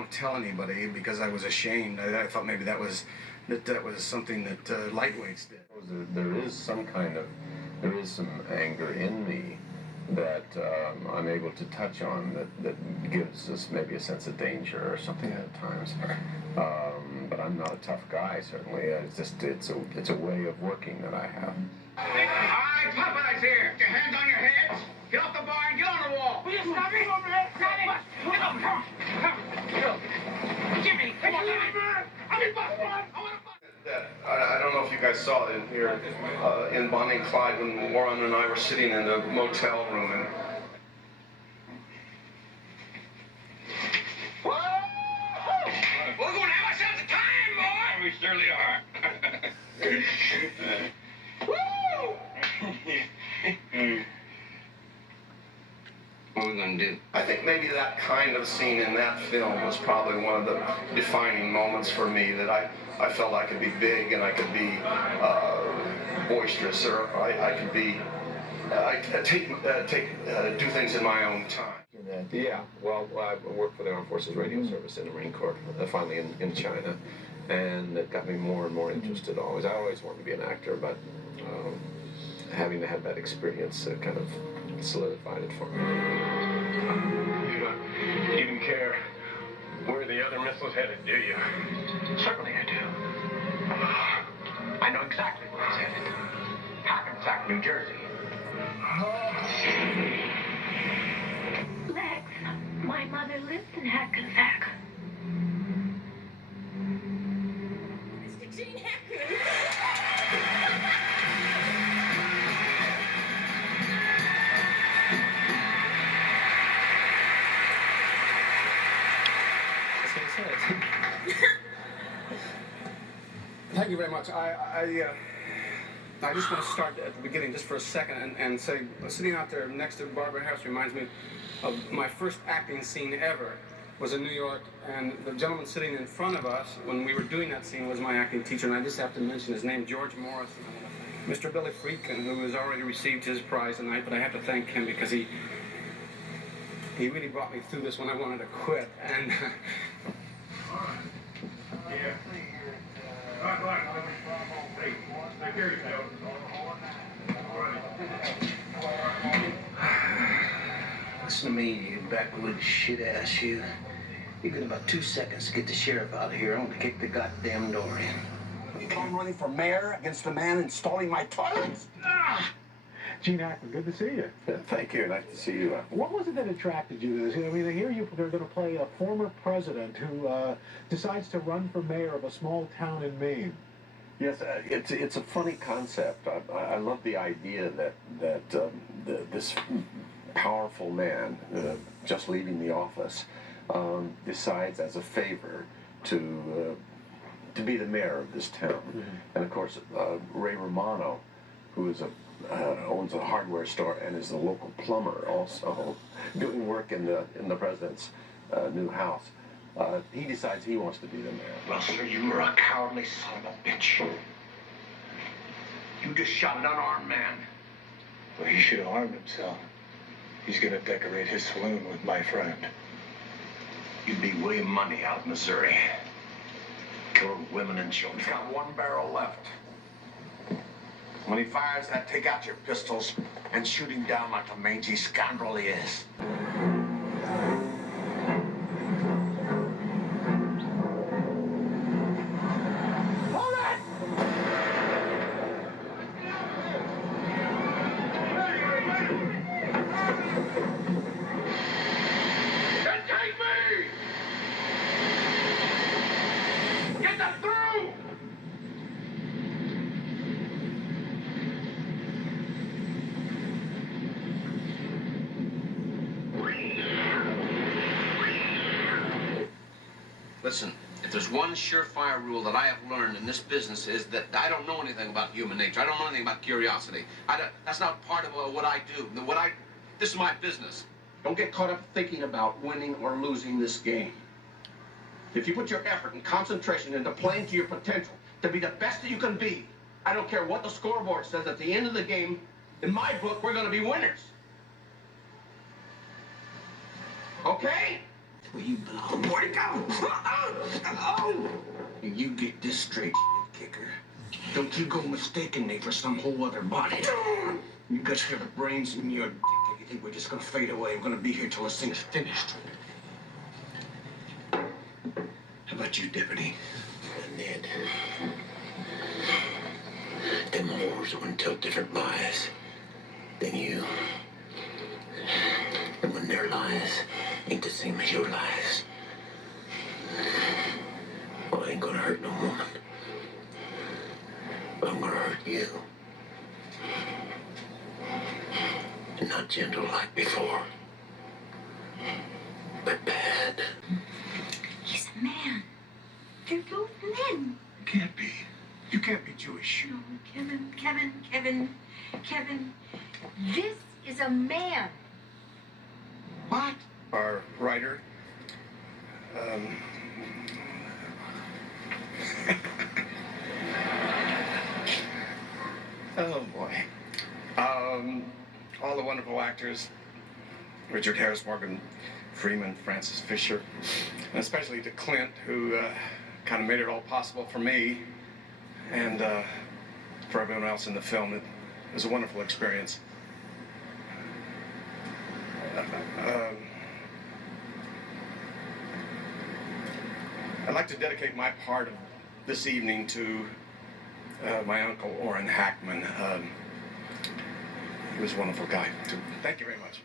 want to tell anybody because I was ashamed. I thought maybe that was something that lightweights did. There is some anger in me that I'm able to touch on that gives us maybe a sense of danger or something at times. But I'm not a tough guy, certainly. It's a way of working that I have. All right, Popeye's here. Get your hands on your heads. Get off the bar and get on the wall. Will you stop me? Stop it. Get up. Come on. Jimmy, come on. I'm in Boston. I want to fuck. I don't know if you guys saw it in here in Bonnie and Clyde when Warren and I were sitting in the motel room and. Whoa! We're going to have ourselves a time, boy. We surely are. Woo! What are we going to do? I think maybe that kind of scene in that film was probably one of the defining moments for me, that I felt I could be big and I could be boisterous, or I could be do things in my own time. Yeah, well, I worked for the Armed Forces Radio Service in the Marine Corps, finally in China, and it got me more and more interested always. I always wanted to be an actor, but having to have that experience kind of solidified it for me. You don't even care where the other missile's headed, do you? Certainly I do. I know exactly where he's headed. Hackensack, New Jersey. Lex, my mother lives in Hackensack. Mr. Gene Hackman. Thank you very much. I just want to start at the beginning just for a second and say, sitting out there next to Barbara Harris reminds me of my first acting scene ever. Was in New York, and the gentleman sitting in front of us when we were doing that scene was my acting teacher, and I just have to mention his name, George Morris. Mr. Billy Friedkin, who has already received his prize tonight, but I have to thank him because he really brought me through this when I wanted to quit. And Listen to me, you backwoods shit-ass you. You got about 2 seconds to get the sheriff out of here. I'm gonna kick the goddamn door in. I'm running for mayor against the man installing my toilets. Gene Hackman, good to see you. Thank you. Nice to see you. What was it that attracted you to this? I mean, here you're going to play a former president who decides to run for mayor of a small town in Maine. Yes, it's a funny concept. I love the idea that this powerful man, just leaving the office, decides as a favor to be the mayor of this town. Mm-hmm. And of course, Ray Romano, who is owns a hardware store and is the local plumber, also doing work in the president's new house. He decides he wants to be the mayor. Rustler, you were a cowardly son of a bitch. You just shot an unarmed man. Well, he should have armed himself. He's going to decorate his saloon with my friend. You'd be William Money out in Missouri. Killed women and children. He's got one barrel left. When he fires that, take out your pistols and shoot him down like the mangy scoundrel he is. Listen, if there's one surefire rule that I have learned in this business is that I don't know anything about human nature. I don't know anything about curiosity. That's not part of what I do. This is my business. Don't get caught up thinking about winning or losing this game. If you put your effort and concentration into playing to your potential, to be the best that you can be, I don't care what the scoreboard says at the end of the game, in my book, we're going to be winners. Okay? where you belong. Where'd it go? And you get this straight, kicker. Don't you go mistaking me for some whole other body. You got to the brains in your dick. You think we're just gonna fade away? We're gonna be here till this thing's finished. How about you, Deputy? Ned. Them whores are gonna tell different lies than you. And when their lies ain't the same as your lies, well, I ain't gonna hurt no woman. But I'm gonna hurt you. And not gentle like before, but bad. He's a man. They're both men. Can't be. You can't be Jewish. No, Kevin. This is a man. What? Our writer, oh boy. All the wonderful actors, Richard Harris, Morgan Freeman, Francis Fisher, and especially to Clint, who kind of made it all possible for me and for everyone else in the film. It was a wonderful experience. I'd like to dedicate my part of this evening to my uncle, Orrin Hackman. He was a wonderful guy. Thank you very much.